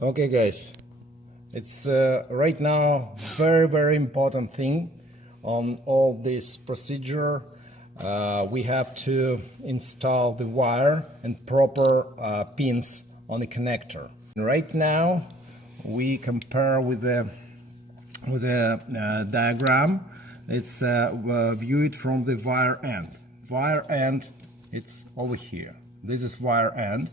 Okay guys, it's right now very important thing on all this procedure. We have to install the wire and proper pins on the connector. Right now we compare with the diagram. It's viewed from the wire end. Wire end, it's over here. This is wire end.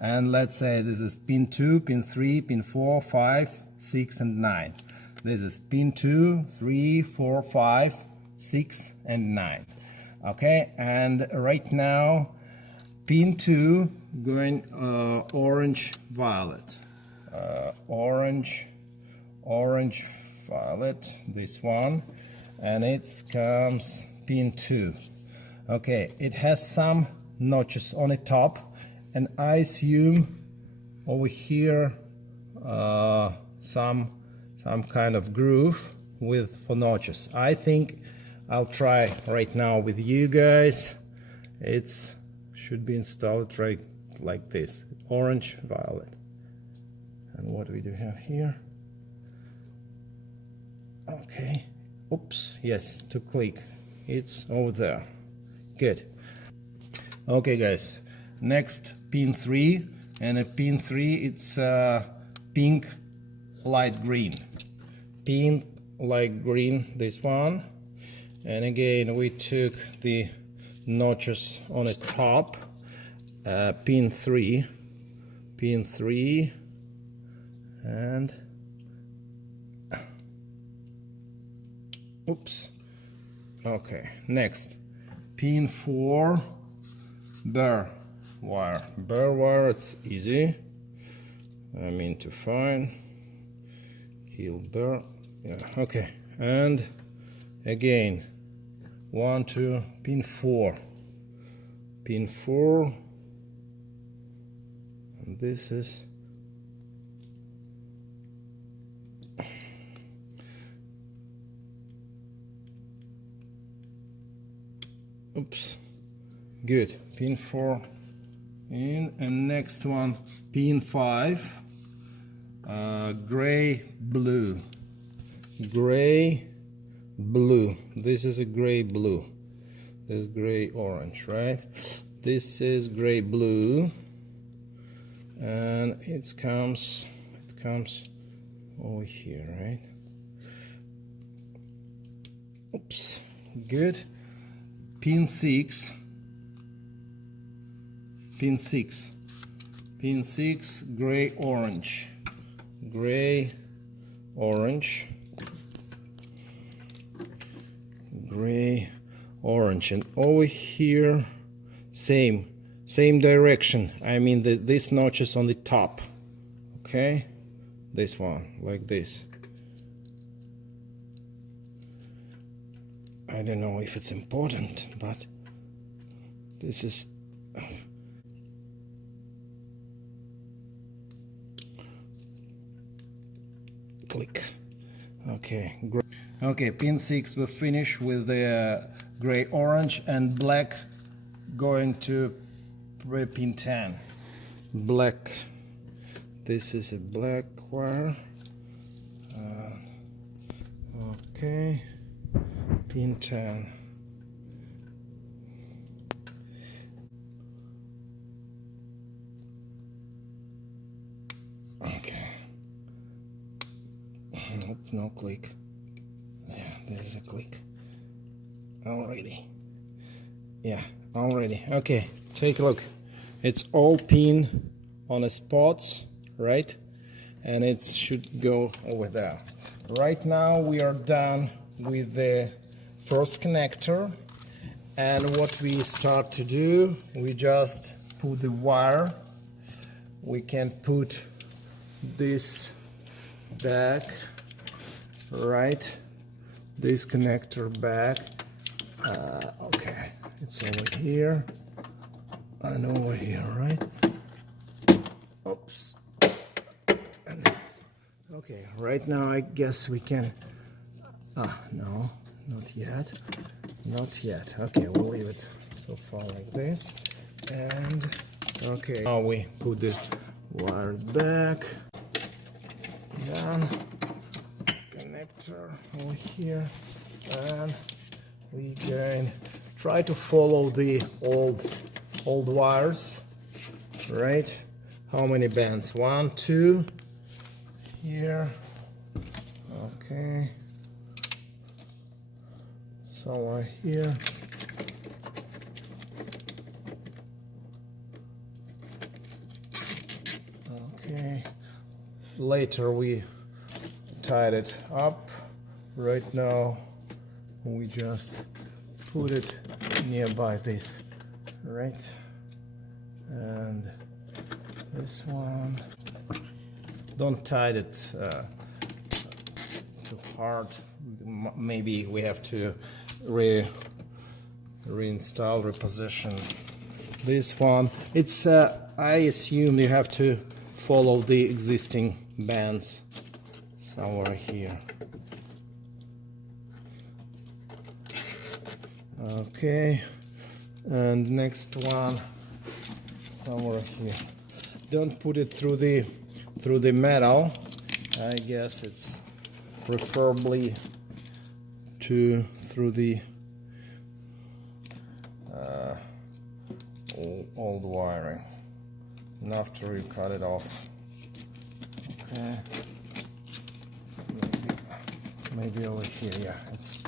And let's say this is pin 2, pin 3, pin 4, 5, 6, and 9. This is pin 2, 3, 4, 5, 6, and 9. Okay, and right now, pin 2 going orange, violet. Orange, violet, this one. And it comes pin 2. Okay, it has some notches on the top. And I assume over here some kind of groove for notches. I think I'll try right now with you guys. It should be installed right like this, orange, violet. And what do we have here? Okay, oops, yes, to click. It's over there. Good. Okay guys, next pin 3, and a pin 3 it's pink light green. Pink light green, this one. And again we took the notches on the top, pin 3, and oops. Okay, next pin 4, bare wire. It's easy, I mean to find. Heel bare, yeah, okay. And again 1, 2, pin 4, and this is oops, good, pin 4 in. And next one, pin 5, gray blue. This is a gray blue. This is gray orange, right? This is gray blue, and it comes over here, right? Oops, good. Pin 6, gray orange, and over here same direction. I mean this notch is on the top. Okay, this one like this. I don't know if it's important, but this is click. Okay, great. Okay, pin 6 will finish with the gray orange and black going to pin 10. Black. This is a black wire. Okay, pin 10. Okay. Nope, no click. Yeah, this is a click. Already. Yeah, already. Okay, take a look. It's all pin on the spots, right? And it should go over there. Right now we are done with the first connector, and what we start to do, we just put the wire. We can put this back, right? This connector back. Okay, it's over here and over here, right? Oops. Okay, right now I guess we can. No, not yet. Okay, we'll leave it so far like this. And okay, now we put the wires back. Done. Connector over here, and we can try to follow the old wires, right? How many bands? 1, 2 here. Okay. Somewhere here. Okay. Later we tied it up. Right now we just put it nearby this, right? And this one, don't tie it too hard. Maybe we have to reinstall, reposition this one. It's I assume you have to follow the existing bands somewhere here. Okay, and next one somewhere here. Don't put it through the metal. I guess it's preferably through the old wiring. And after you cut it off. Okay. Maybe over here. Yeah, it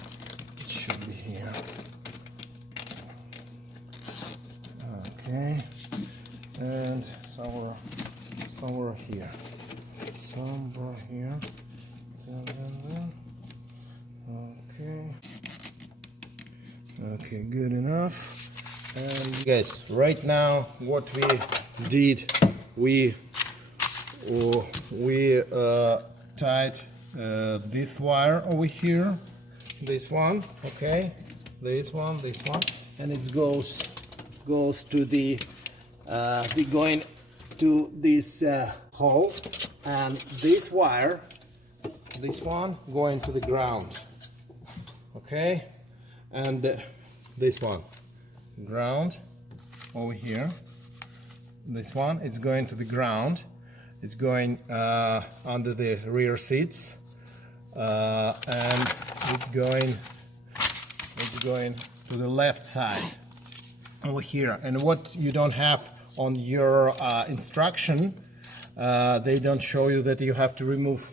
should be here. Okay, and somewhere here. Somewhere here. Okay. Okay, good enough. And guys, right now what we did, we tied this wire over here, this one, okay, this one, and it goes to the going to this hole, and this wire, this one going to the ground, okay, and this one ground over here. This one, it's going to the ground. It's going under the rear seats, and it's going to the left side over here. And what you don't have on your instruction, they don't show you that you have to remove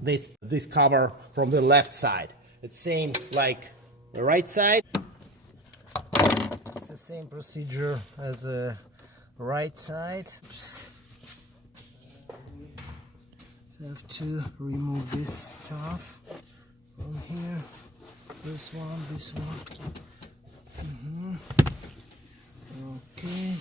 this cover from the left side. It's same like the right side. It's the same procedure as the right side. Have to remove this stuff from here. This one. Okay.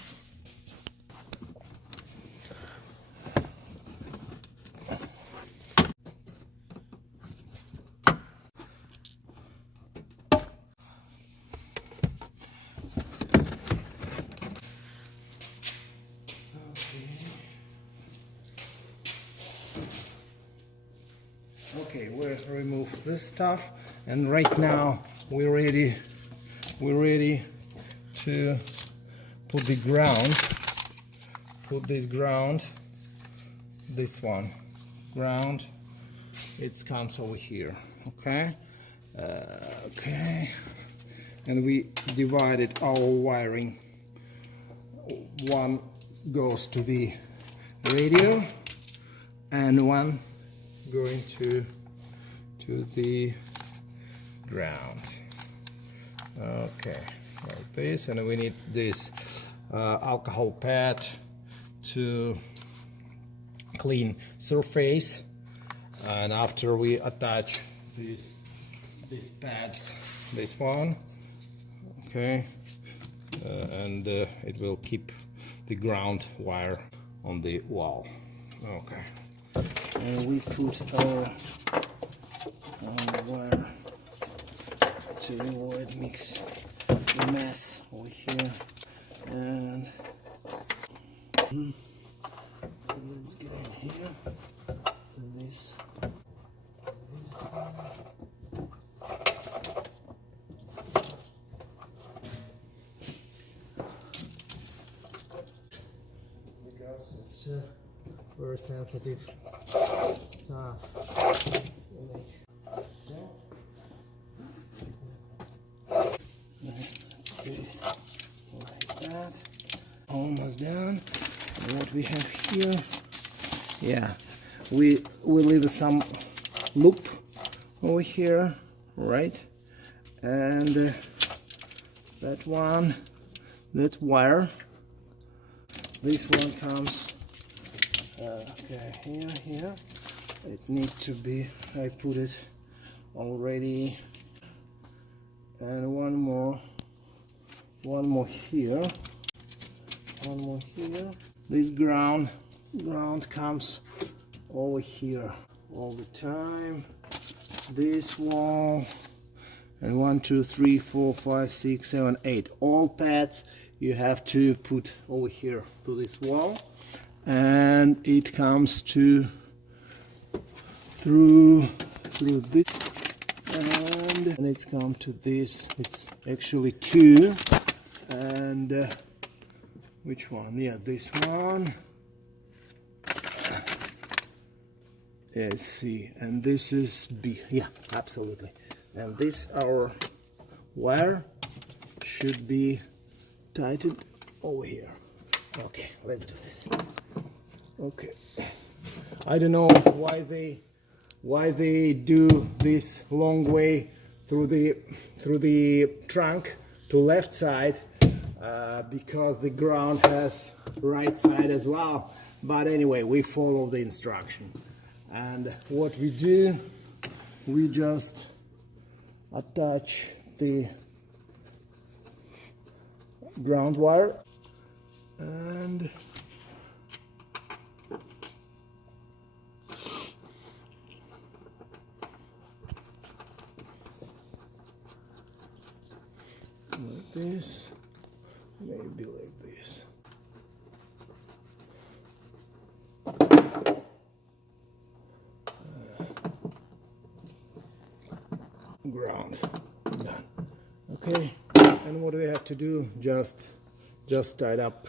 Okay, we'll remove this stuff, and right now we're ready to put the ground. Put this ground, this one ground. It comes over here. Okay, okay, and we divided our wiring. One goes to the radio, and one going to the ground. Okay, like this, and we need this alcohol pad to clean surface. And after we attach these pads, this one, okay, and it will keep the ground wire on the wall. Okay. And we put our wire to avoid mix the mess over here, and let's get in here. So this. Because it's very sensitive stuff. Let's do it like that. Almost done. And what we have here, yeah, we leave some loop over here, right? And that one, that wire, this one comes okay, here. It needs to be, I put it already, and one more here, This ground comes over here all the time. This wall, and 1, 2, 3, 4, 5, 6, 7, 8. All pads you have to put over here to this wall, and it comes to through this, and it's come to this. It's actually 2, and which one? Yeah, this one. Let's see, and this is B. Yeah, absolutely. And this our wire should be tightened over here. Okay, let's do this. Okay, I don't know why they do this long way through the trunk to left side, because the ground has right side as well. But anyway, we follow the instruction, and what we do, we just attach the ground wire, and like this, maybe like this. Ground done. Okay, and what do we have to do? Just tie it up